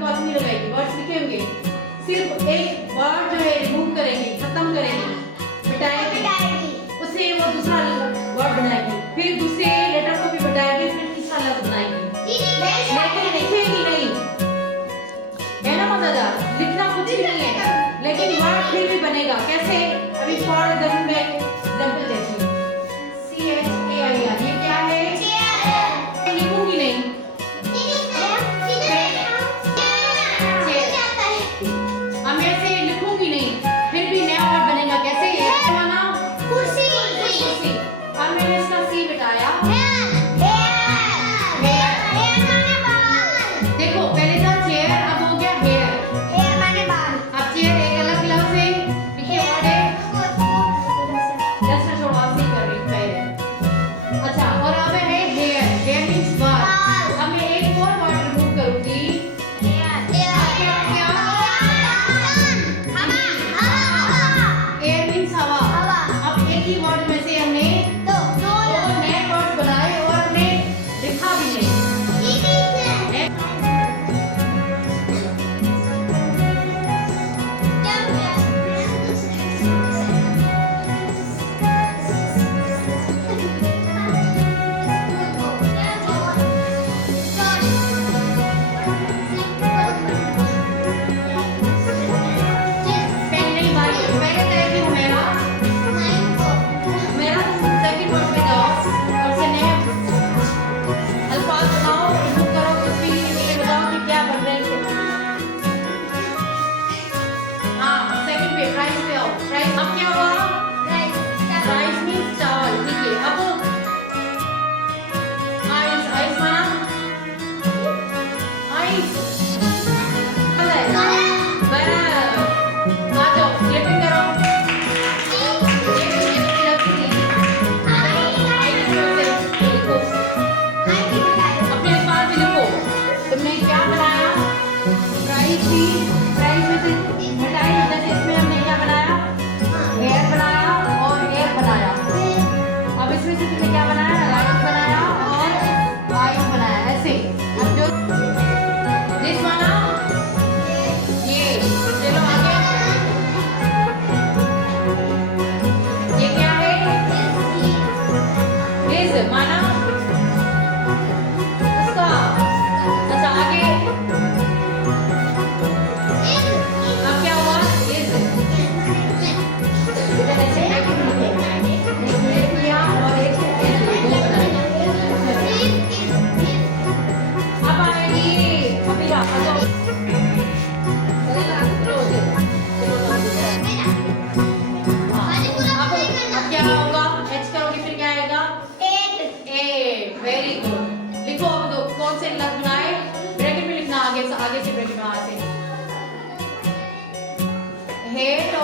Column नहीं लगाएगी, words लिखे होंगे, सिर्फ एक वर्ड जो है रिमूव करेंगे, खत्म करेंगे, मिटाएगी, उससे वो दूसरा वर्ड बनाएगी, फिर दूसरे लेटर को भी मिटाएगी, फिर तीसरा लफ्ज बनाएगी, लेकिन लिखेगी नहीं, है ना मजेदार? लिखना कुछ भी नहीं है, लेकिन वर्ड फिर भी बनेगा। कैसे? अभी फॉर एग्जांपल मैं एग्जांपल देती हूँ, CHAIR, ये क्या है? लिखूंगी नहीं, अब मैं ऐसे लिखूंगी नहीं, फिर भी नया वर्ड बनेगा। कैसे? कुर्सी। अब मैंने इसका सी बिठाया, देखो पहले था चेयर, अब हो गया हेयर। अब चेयर एक अलग लफ्ज है, लिखिए वर्ड है, जस्ट छोड़ो आप सही कर रही पहले। अच्छा, और अब है हेयर, हेयर मींस बाल। अब मैं एक और वर्ड रिमूव करूंगी, एयर मींस हवा। अब एक ही वर्ड में से हमने दो नए वर्ड बनाए और हमने लिखा भी नहीं। अब क्या हुआ? राइस मीन्स चावल, ठीक है। अब आइस, आइस माना आइस, आ जाओ स्लिपिंग करो, अपने अखबार में लिखो तुमने क्या बनाया। राइस भी, राइस में से मिठाई, जैसे इसमें हमने क्या बनाया, हेयर बनाया और हेयर बनाया। अब इसमें से तुमने क्या बनाया, राइस बनाया और आइस बनाया, ऐसे। अब जो दिस माना ये, चलो आगे, ये क्या है, दिस माना उसका। अच्छा आगे, अब क्या हुआ, दिस आगे से ब्रैकेट में आते हैं, हेड